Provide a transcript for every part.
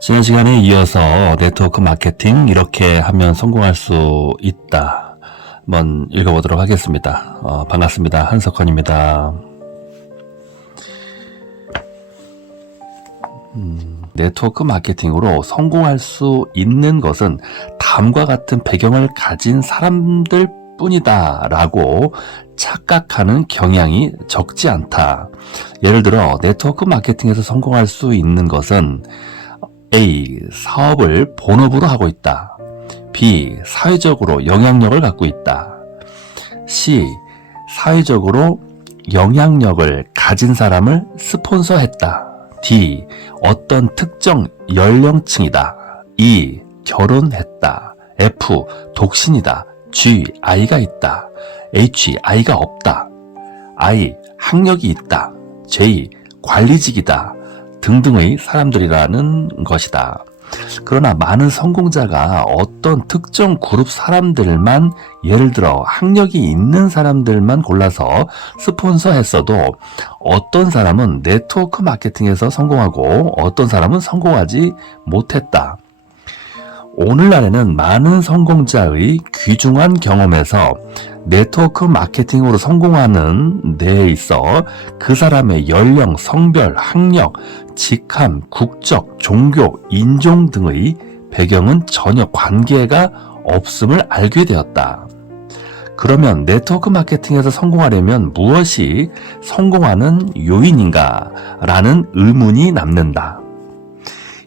지난 시간에 이어서 네트워크 마케팅 이렇게 하면 성공할 수 있다. 한번 읽어보도록 하겠습니다. 반갑습니다. 한석헌입니다. 네트워크 마케팅으로 성공할 수 있는 것은 다음과 같은 배경을 가진 사람들 뿐이다 라고 착각하는 경향이 적지 않다. 예를 들어 네트워크 마케팅에서 성공할 수 있는 것은 A. 사업을 본업으로 하고 있다. B. 사회적으로 영향력을 갖고 있다. C. 사회적으로 영향력을 가진 사람을 스폰서했다. D. 어떤 특정 연령층이다. E. 결혼했다. F. 독신이다. G. 아이가 있다. H. 아이가 없다. I. 학력이 있다. J. 관리직이다. 등등의 사람들이라는 것이다. 그러나 많은 성공자가 어떤 특정 그룹 사람들만, 예를 들어 학력이 있는 사람들만 골라서 스폰서했어도 어떤 사람은 네트워크 마케팅에서 성공하고 어떤 사람은 성공하지 못했다. 오늘날에는 많은 성공자의 귀중한 경험에서 네트워크 마케팅으로 성공하는 데에 있어 그 사람의 연령, 성별, 학력, 직함, 국적, 종교, 인종 등의 배경은 전혀 관계가 없음을 알게 되었다. 그러면 네트워크 마케팅에서 성공하려면 무엇이 성공하는 요인인가? 라는 의문이 남는다.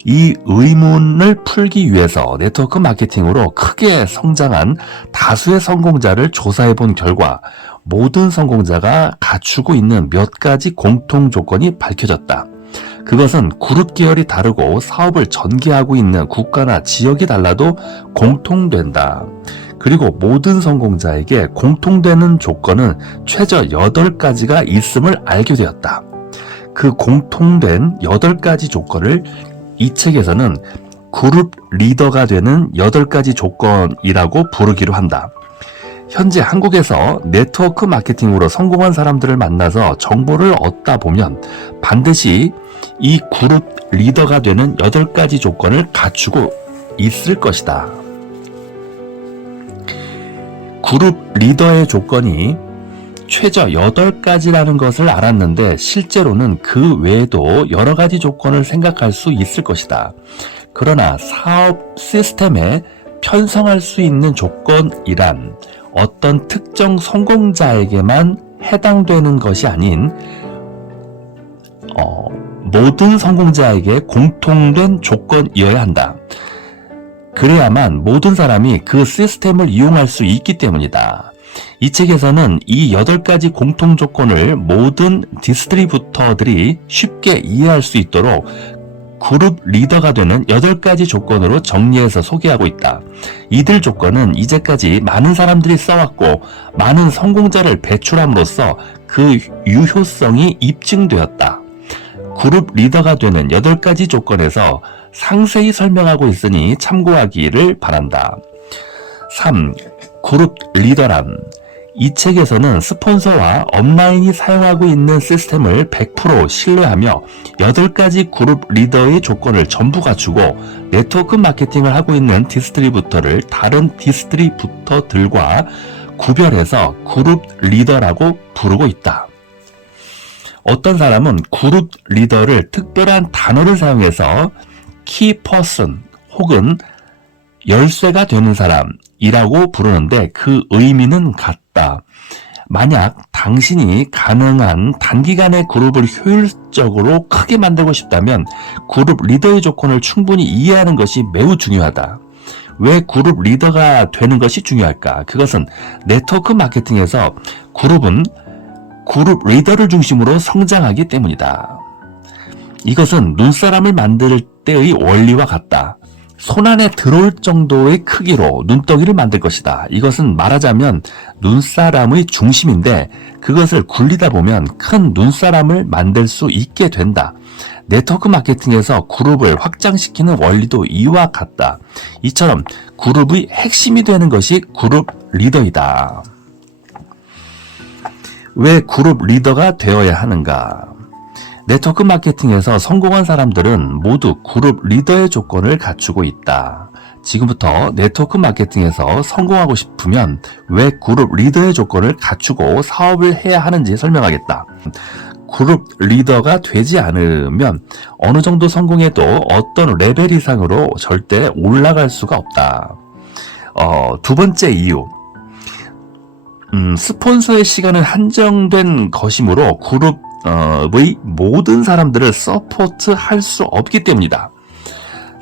이 의문을 풀기 위해서 네트워크 마케팅으로 크게 성장한 다수의 성공자를 조사해 본 결과 모든 성공자가 갖추고 있는 몇 가지 공통 조건이 밝혀졌다. 그것은 그룹 계열이 다르고 사업을 전개하고 있는 국가나 지역이 달라도 공통된다. 그리고 모든 성공자에게 공통되는 조건은 최저 8가지가 있음을 알게 되었다. 그 공통된 8가지 조건을 이 책에서는 그룹 리더가 되는 8가지 조건이라고 부르기로 한다. 현재 한국에서 네트워크 마케팅으로 성공한 사람들을 만나서 정보를 얻다 보면 반드시 이 그룹 리더가 되는 8가지 조건을 갖추고 있을 것이다. 그룹 리더의 조건이 최저 8가지라는 것을 알았는데 실제로는 그 외에도 여러 가지 조건을 생각할 수 있을 것이다. 그러나 사업 시스템에 편성할 수 있는 조건이란 어떤 특정 성공자에게만 해당되는 것이 아닌 모든 성공자에게 공통된 조건이어야 한다. 그래야만 모든 사람이 그 시스템을 이용할 수 있기 때문이다. 이 책에서는 이 8가지 공통 조건을 모든 디스트리뷰터들이 쉽게 이해할 수 있도록 그룹 리더가 되는 8가지 조건으로 정리해서 소개하고 있다. 이들 조건은 이제까지 많은 사람들이 써왔고 많은 성공자를 배출함으로써 그 유효성이 입증되었다. 그룹 리더가 되는 8가지 조건에서 상세히 설명하고 있으니 참고하기를 바란다. 3. 그룹 리더란 이 책에서는 스폰서와 업라인이 사용하고 있는 시스템을 100% 신뢰하며 8가지 그룹 리더의 조건을 전부 갖추고 네트워크 마케팅을 하고 있는 디스트리뷰터를 다른 디스트리뷰터들과 구별해서 그룹 리더라고 부르고 있다. 어떤 사람은 그룹 리더를 특별한 단어를 사용해서 키 퍼슨 혹은 열쇠가 되는 사람이라고 부르는데 그 의미는 같다. 만약 당신이 가능한 단기간에 그룹을 효율적으로 크게 만들고 싶다면 그룹 리더의 조건을 충분히 이해하는 것이 매우 중요하다. 왜 그룹 리더가 되는 것이 중요할까? 그것은 네트워크 마케팅에서 그룹은 그룹 리더를 중심으로 성장하기 때문이다. 이것은 눈사람을 만들 때의 원리와 같다. 손안에 들어올 정도의 크기로 눈덩이를 만들 것이다. 이것은 말하자면 눈사람의 중심인데 그것을 굴리다 보면 큰 눈사람을 만들 수 있게 된다. 네트워크 마케팅에서 그룹을 확장시키는 원리도 이와 같다. 이처럼 그룹의 핵심이 되는 것이 그룹 리더이다. 왜 그룹 리더가 되어야 하는가? 네트워크 마케팅에서 성공한 사람들은 모두 그룹 리더의 조건을 갖추고 있다. 지금부터 네트워크 마케팅에서 성공하고 싶으면 왜 그룹 리더의 조건을 갖추고 사업을 해야 하는지 설명하겠다. 그룹 리더가 되지 않으면 어느 정도 성공해도 어떤 레벨 이상으로 절대 올라갈 수가 없다. 두 번째 이유. 스폰서의 시간은 한정된 것이므로 그룹의 모든 사람들을 서포트할 수 없기 때문이다.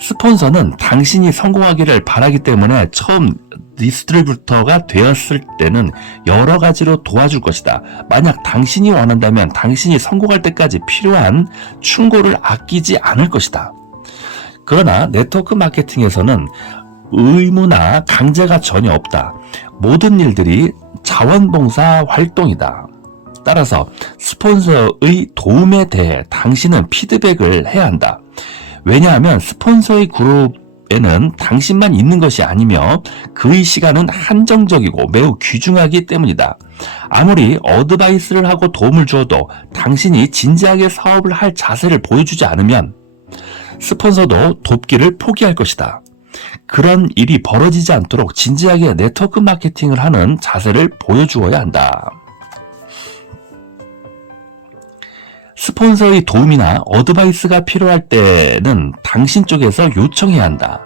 스폰서는 당신이 성공하기를 바라기 때문에 처음 디스트리뷰터가 되었을 때는 여러 가지로 도와줄 것이다. 만약 당신이 원한다면 당신이 성공할 때까지 필요한 충고를 아끼지 않을 것이다. 그러나 네트워크 마케팅에서는 의무나 강제가 전혀 없다. 모든 일들이 자원봉사 활동이다. 따라서 스폰서의 도움에 대해 당신은 피드백을 해야 한다. 왜냐하면 스폰서의 그룹에는 당신만 있는 것이 아니며 그의 시간은 한정적이고 매우 귀중하기 때문이다. 아무리 어드바이스를 하고 도움을 주어도 당신이 진지하게 사업을 할 자세를 보여주지 않으면 스폰서도 돕기를 포기할 것이다. 그런 일이 벌어지지 않도록 진지하게 네트워크 마케팅을 하는 자세를 보여주어야 한다. 스폰서의 도움이나 어드바이스가 필요할 때는 당신 쪽에서 요청해야 한다.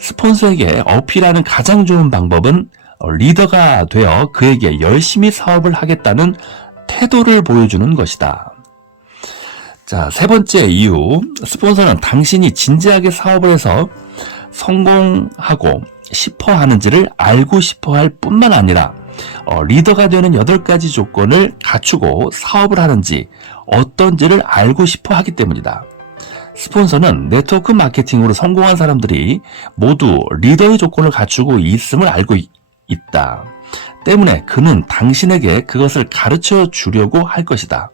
스폰서에게 어필하는 가장 좋은 방법은 리더가 되어 그에게 열심히 사업을 하겠다는 태도를 보여주는 것이다. 자, 세 번째 이유. 스폰서는 당신이 진지하게 사업을 해서 성공하고 싶어 하는지를 알고 싶어 할 뿐만 아니라 리더가 되는 8가지 조건을 갖추고 사업을 하는지 어떤지를 알고 싶어 하기 때문이다. 스폰서는 네트워크 마케팅으로 성공한 사람들이 모두 리더의 조건을 갖추고 있음을 알고 있다. 때문에 그는 당신에게 그것을 가르쳐 주려고 할 것이다.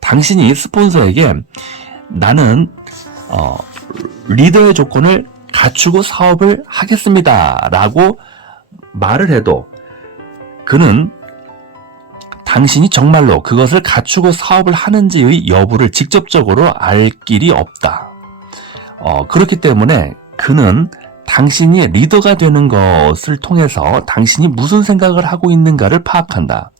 당신이 스폰서에게 나는 리더의 조건을 갖추고 사업을 하겠습니다 라고 말을 해도 그는 당신이 정말로 그것을 갖추고 사업을 하는지의 여부를 직접적으로 알 길이 없다. 그렇기 때문에 그는 당신이 리더가 되는 것을 통해서 당신이 무슨 생각을 하고 있는가를 파악한다.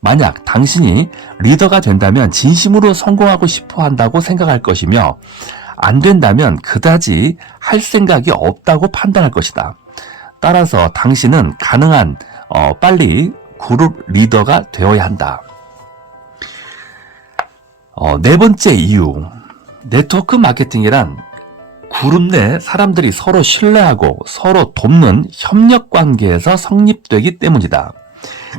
만약 당신이 리더가 된다면 진심으로 성공하고 싶어 한다고 생각할 것이며 안 된다면 그다지 할 생각이 없다고 판단할 것이다. 따라서 당신은 가능한 빨리 그룹 리더가 되어야 한다. 네 번째 이유. 네트워크 마케팅이란 그룹 내 사람들이 서로 신뢰하고 서로 돕는 협력 관계에서 성립되기 때문이다.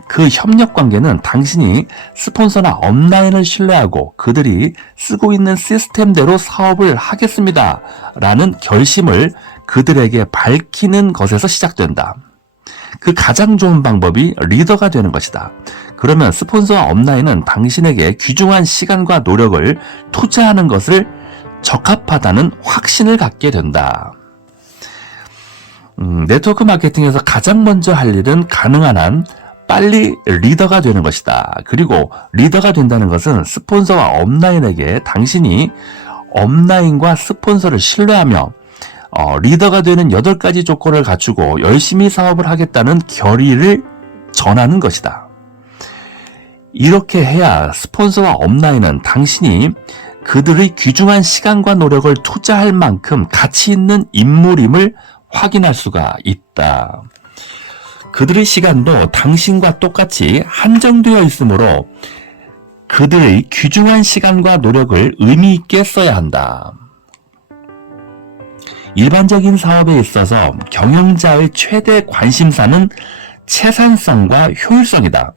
그 협력 관계는 당신이 스폰서나 업라인을 신뢰하고 그들이 쓰고 있는 시스템대로 사업을 하겠습니다 라는 결심을 그들에게 밝히는 것에서 시작된다. 그 가장 좋은 방법이 리더가 되는 것이다. 그러면 스폰서와 업라인은 당신에게 귀중한 시간과 노력을 투자하는 것을 적합하다는 확신을 갖게 된다. 네트워크 마케팅에서 가장 먼저 할 일은 가능한 한 빨리 리더가 되는 것이다. 그리고 리더가 된다는 것은 스폰서와 업라인에게 당신이 업라인과 스폰서를 신뢰하며 리더가 되는 8가지 조건을 갖추고 열심히 사업을 하겠다는 결의를 전하는 것이다. 이렇게 해야 스폰서와 업라인은 당신이 그들의 귀중한 시간과 노력을 투자할 만큼 가치 있는 인물임을 확인할 수가 있다. 그들의 시간도 당신과 똑같이 한정되어 있으므로 그들의 귀중한 시간과 노력을 의미 있게 써야 한다. 일반적인 사업에 있어서 경영자의 최대 관심사는 채산성과 효율성이다.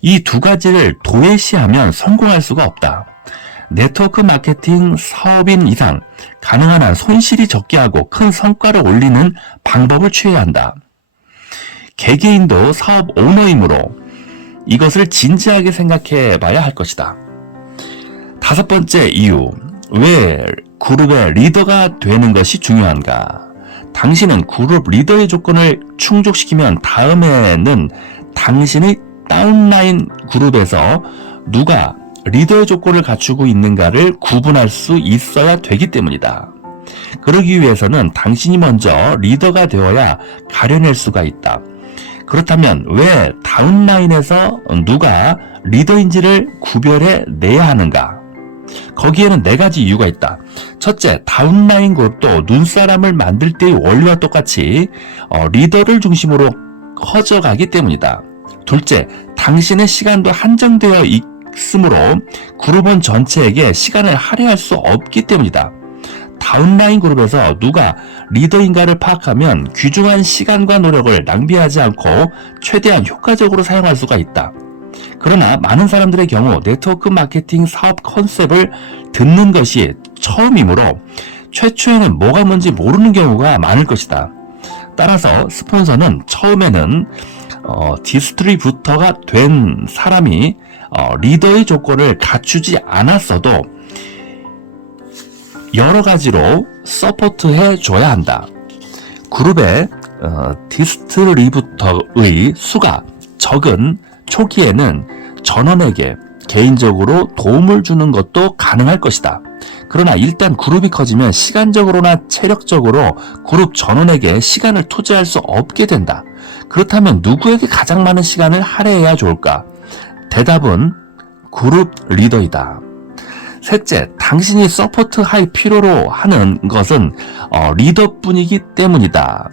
이 두 가지를 도외시하면 성공할 수가 없다. 네트워크 마케팅 사업인 이상 가능한 한 손실이 적게 하고 큰 성과를 올리는 방법을 취해야 한다. 개개인도 사업 오너이므로 이것을 진지하게 생각해 봐야 할 것이다. 5번째 이유. 왜 그룹의 리더가 되는 것이 중요한가? 당신은 그룹 리더의 조건을 충족시키면 다음에는 당신의 다운라인 그룹에서 누가 리더의 조건을 갖추고 있는가를 구분할 수 있어야 되기 때문이다. 그러기 위해서는 당신이 먼저 리더가 되어야 가려낼 수가 있다. 그렇다면 왜 다운라인에서 누가 리더인지를 구별해 내야 하는가? 거기에는 4가지 이유가 있다. 첫째, 다운라인 그룹도 눈사람을 만들 때의 원리와 똑같이 리더를 중심으로 커져가기 때문이다. 둘째, 당신의 시간도 한정되어 있으므로 그룹원 전체에게 시간을 할애할 수 없기 때문이다. 다운라인 그룹에서 누가 리더인가를 파악하면 귀중한 시간과 노력을 낭비하지 않고 최대한 효과적으로 사용할 수가 있다. 그러나 많은 사람들의 경우 네트워크 마케팅 사업 컨셉을 듣는 것이 처음이므로 최초에는 뭐가 뭔지 모르는 경우가 많을 것이다. 따라서 스폰서는 처음에는 디스트리뷰터가 된 사람이 리더의 조건을 갖추지 않았어도 여러 가지로 서포트해 줘야 한다. 그룹의 디스트리뷰터의 수가 적은 초기에는 전원에게 개인적으로 도움을 주는 것도 가능할 것이다. 그러나 일단 그룹이 커지면 시간적으로나 체력적으로 그룹 전원에게 시간을 투자할 수 없게 된다. 그렇다면 누구에게 가장 많은 시간을 할애해야 좋을까? 대답은 그룹 리더이다. 셋째, 당신이 서포트할 필요로 하는 것은 리더뿐이기 때문이다.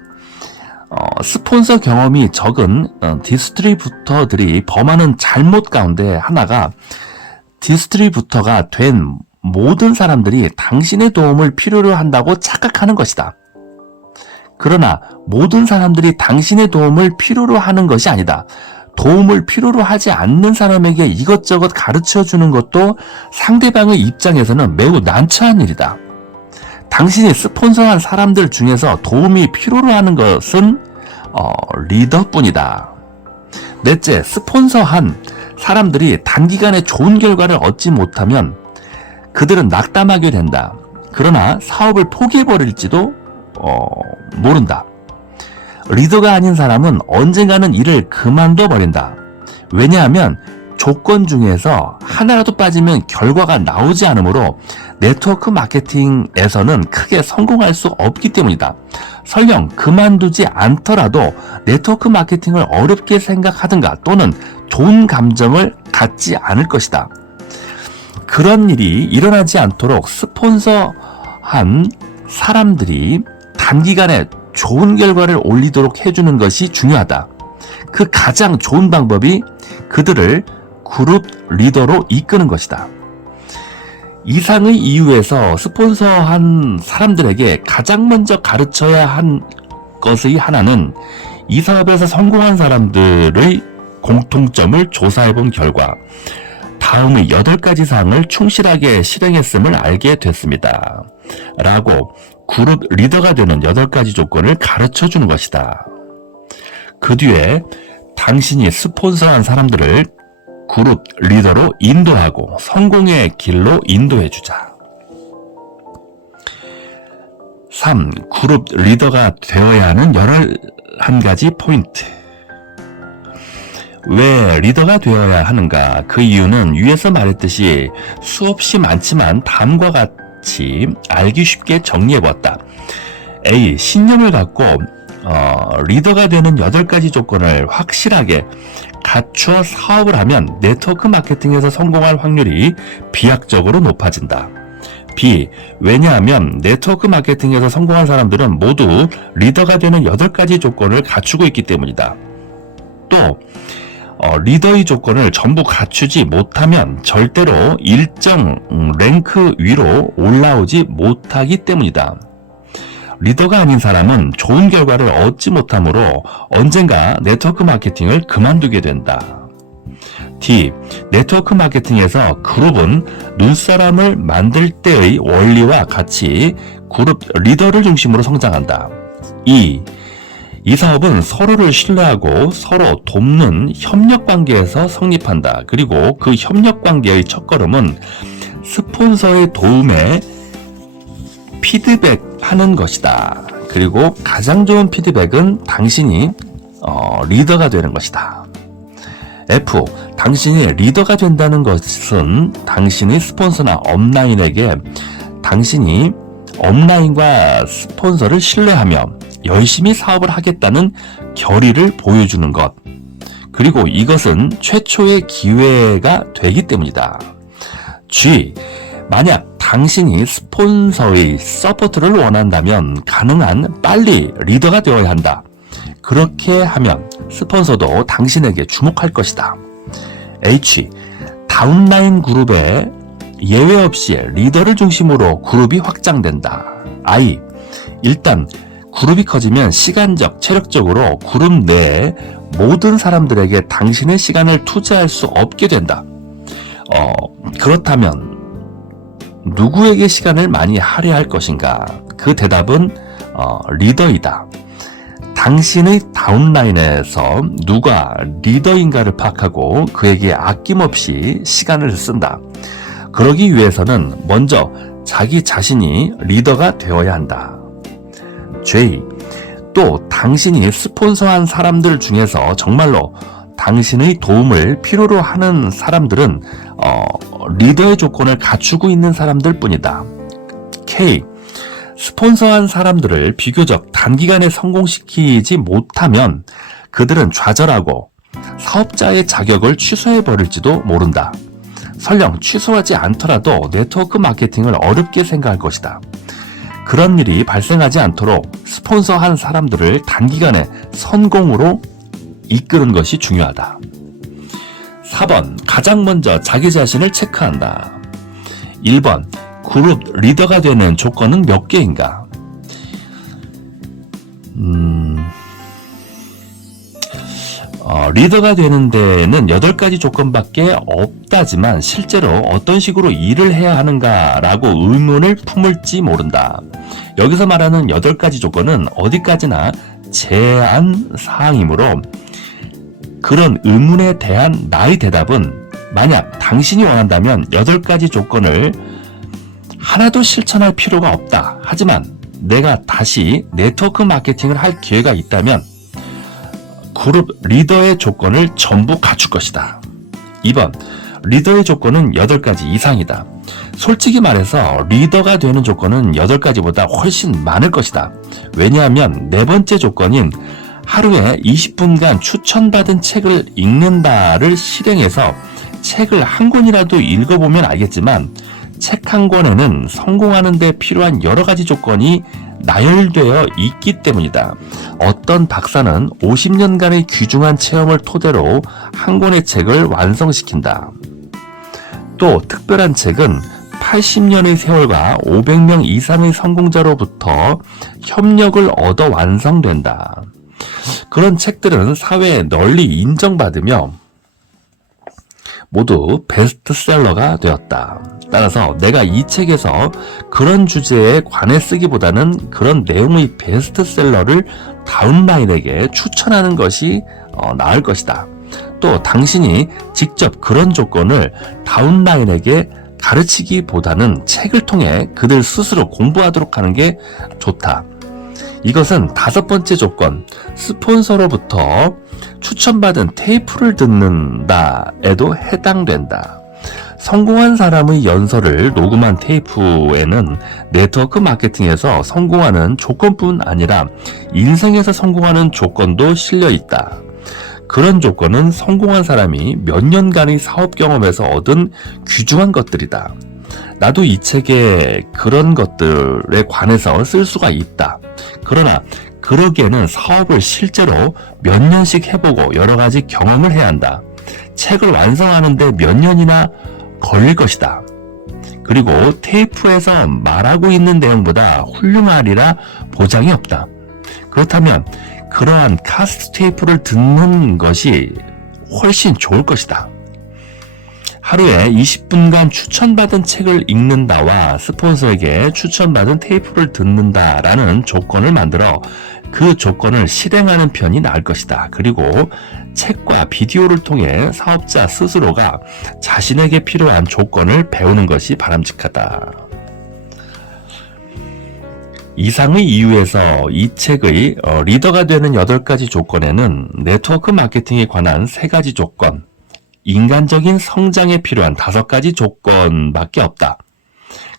스폰서 경험이 적은 디스트리뷰터들이 범하는 잘못 가운데 하나가 디스트리뷰터가 된 모든 사람들이 당신의 도움을 필요로 한다고 착각하는 것이다. 그러나 모든 사람들이 당신의 도움을 필요로 하는 것이 아니다. 도움을 필요로 하지 않는 사람에게 이것저것 가르쳐 주는 것도 상대방의 입장에서는 매우 난처한 일이다. 당신이 스폰서한 사람들 중에서 도움이 필요로 하는 것은 리더뿐이다. 넷째, 스폰서한 사람들이 단기간에 좋은 결과를 얻지 못하면 그들은 낙담하게 된다. 그러나 사업을 포기해버릴지도 모른다. 리더가 아닌 사람은 언젠가는 일을 그만둬 버린다. 왜냐하면 조건 중에서 하나라도 빠지면 결과가 나오지 않으므로 네트워크 마케팅에서는 크게 성공할 수 없기 때문이다. 설령 그만두지 않더라도 네트워크 마케팅을 어렵게 생각하든가 또는 좋은 감정을 갖지 않을 것이다. 그런 일이 일어나지 않도록 스폰서한 사람들이 단기간에 좋은 결과를 올리도록 해주는 것이 중요하다. 그 가장 좋은 방법이 그들을 그룹 리더로 이끄는 것이다. 이상의 이유에서 스폰서한 사람들에게 가장 먼저 가르쳐야 한 것의 하나는 이 사업에서 성공한 사람들의 공통점을 조사해 본 결과 다음의 8가지 사항을 충실하게 실행했음을 알게 됐습니다. 라고 그룹 리더가 되는 8가지 조건을 가르쳐 주는 것이다. 그 뒤에 당신이 스폰서한 사람들을 그룹 리더로 인도하고 성공의 길로 인도해 주자. 3. 그룹 리더가 되어야 하는 11가지 포인트. 왜 리더가 되어야 하는가? 그 이유는 위에서 말했듯이 수없이 많지만 다음과 같이 알기 쉽게 정리해보았다. A. 신념을 갖고 리더가 되는 8가지 조건을 확실하게 갖추어 사업을 하면 네트워크 마케팅에서 성공할 확률이 비약적으로 높아진다. B. 왜냐하면 네트워크 마케팅에서 성공한 사람들은 모두 리더가 되는 8가지 조건을 갖추고 있기 때문이다. 또 리더의 조건을 전부 갖추지 못하면 절대로 일정 랭크 위로 올라오지 못하기 때문이다. 리더가 아닌 사람은 좋은 결과를 얻지 못하므로 언젠가 네트워크 마케팅을 그만두게 된다. D. 네트워크 마케팅에서 그룹은 눈사람을 만들 때의 원리와 같이 그룹 리더를 중심으로 성장한다. E. 이 사업은 서로를 신뢰하고 서로 돕는 협력관계에서 성립한다. 그리고 그 협력관계의 첫걸음은 스폰서의 도움에 피드백하는 것이다. 그리고 가장 좋은 피드백은 당신이 리더가 되는 것이다. F. 당신이 리더가 된다는 것은 당신의 스폰서나 업라인에게 당신이 업라인과 스폰서를 신뢰하며 열심히 사업을 하겠다는 결의를 보여주는 것. 그리고 이것은 최초의 기회가 되기 때문이다. G. 만약 당신이 스폰서의 서포트를 원한다면 가능한 빨리 리더가 되어야 한다. 그렇게 하면 스폰서도 당신에게 주목할 것이다. H. 다운라인 그룹에 예외 없이 리더를 중심으로 그룹이 확장된다. I. 일단 그룹이 커지면 시간적, 체력적으로 그룹 내에 모든 사람들에게 당신의 시간을 투자할 수 없게 된다. 그렇다면 누구에게 시간을 많이 할애할 것인가? 그 대답은 리더이다. 당신의 다운라인에서 누가 리더인가를 파악하고 그에게 아낌없이 시간을 쓴다. 그러기 위해서는 먼저 자기 자신이 리더가 되어야 한다. J. 또 당신이 스폰서한 사람들 중에서 정말로 당신의 도움을 필요로 하는 사람들은 리더의 조건을 갖추고 있는 사람들 뿐이다. K. 스폰서한 사람들을 비교적 단기간에 성공시키지 못하면 그들은 좌절하고 사업자의 자격을 취소해버릴지도 모른다. 설령 취소하지 않더라도 네트워크 마케팅을 어렵게 생각할 것이다. 그런 일이 발생하지 않도록 스폰서한 사람들을 단기간에 성공으로 이끄는 것이 중요하다. 4번. 가장 먼저 자기 자신을 체크한다. 1번. 그룹 리더가 되는 조건은 몇 개인가? 리더가 되는 데는 8가지 조건밖에 없다지만 실제로 어떤 식으로 일을 해야 하는가라고 의문을 품을지 모른다. 여기서 말하는 8가지 조건은 어디까지나 제한 사항이므로 그런 의문에 대한 나의 대답은 만약 당신이 원한다면 8가지 조건을 하나도 실천할 필요가 없다. 하지만 내가 다시 네트워크 마케팅을 할 기회가 있다면 그룹 리더의 조건을 전부 갖출 것이다. 2번. 리더의 조건은 8가지 이상이다. 솔직히 말해서 리더가 되는 조건은 8가지보다 훨씬 많을 것이다. 왜냐하면 4번째 조건인 하루에 20분간 추천받은 책을 읽는다를 실행해서 책을 한 권이라도 읽어보면 알겠지만 책 한 권에는 성공하는 데 필요한 여러 가지 조건이 나열되어 있기 때문이다. 어떤 박사는 50년간의 귀중한 체험을 토대로 한 권의 책을 완성시킨다. 또 특별한 책은 80년의 세월과 500명 이상의 성공자로부터 협력을 얻어 완성된다. 그런 책들은 사회에 널리 인정받으며 모두 베스트셀러가 되었다. 따라서 내가 이 책에서 그런 주제에 관해 쓰기보다는 그런 내용의 베스트셀러를 다운라인에게 추천하는 것이 나을 것이다. 또 당신이 직접 그런 조건을 다운라인에게 가르치기보다는 책을 통해 그들 스스로 공부하도록 하는 게 좋다. 이것은 5번째 조건, 스폰서로부터 추천받은 테이프를 듣는다에도 해당된다. 성공한 사람의 연설을 녹음한 테이프에는 네트워크 마케팅에서 성공하는 조건뿐 아니라 인생에서 성공하는 조건도 실려 있다. 그런 조건은 성공한 사람이 몇 년간의 사업 경험에서 얻은 귀중한 것들이다. 나도 이 책에 그런 것들에 관해서 쓸 수가 있다. 그러나 그러기에는 사업을 실제로 몇 년씩 해보고 여러 가지 경험을 해야 한다. 책을 완성하는데 몇 년이나 걸릴 것이다. 그리고 테이프에서 말하고 있는 내용보다 훌륭하리라 보장이 없다. 그렇다면 그러한 카세트 테이프를 듣는 것이 훨씬 좋을 것이다. 하루에 20분간 추천받은 책을 읽는다와 스폰서에게 추천받은 테이프를 듣는다라는 조건을 만들어 그 조건을 실행하는 편이 나을 것이다. 그리고 책과 비디오를 통해 사업자 스스로가 자신에게 필요한 조건을 배우는 것이 바람직하다. 이상의 이유에서 이 책의 리더가 되는 8가지 조건에는 네트워크 마케팅에 관한 3가지 조건, 인간적인 성장에 필요한 5가지 조건밖에 없다.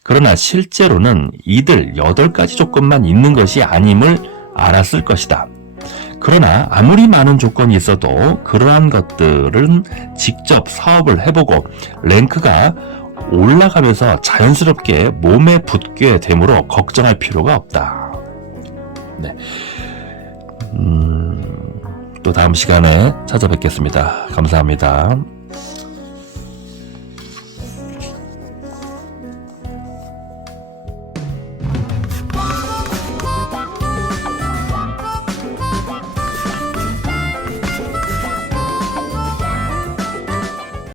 그러나 실제로는 이들 8가지 조건만 있는 것이 아님을 알았을 것이다. 그러나 아무리 많은 조건이 있어도 그러한 것들은 직접 사업을 해보고 랭크가 올라가면서 자연스럽게 몸에 붙게 되므로 걱정할 필요가 없다. 네. 또 다음 시간에 찾아뵙겠습니다. 감사합니다.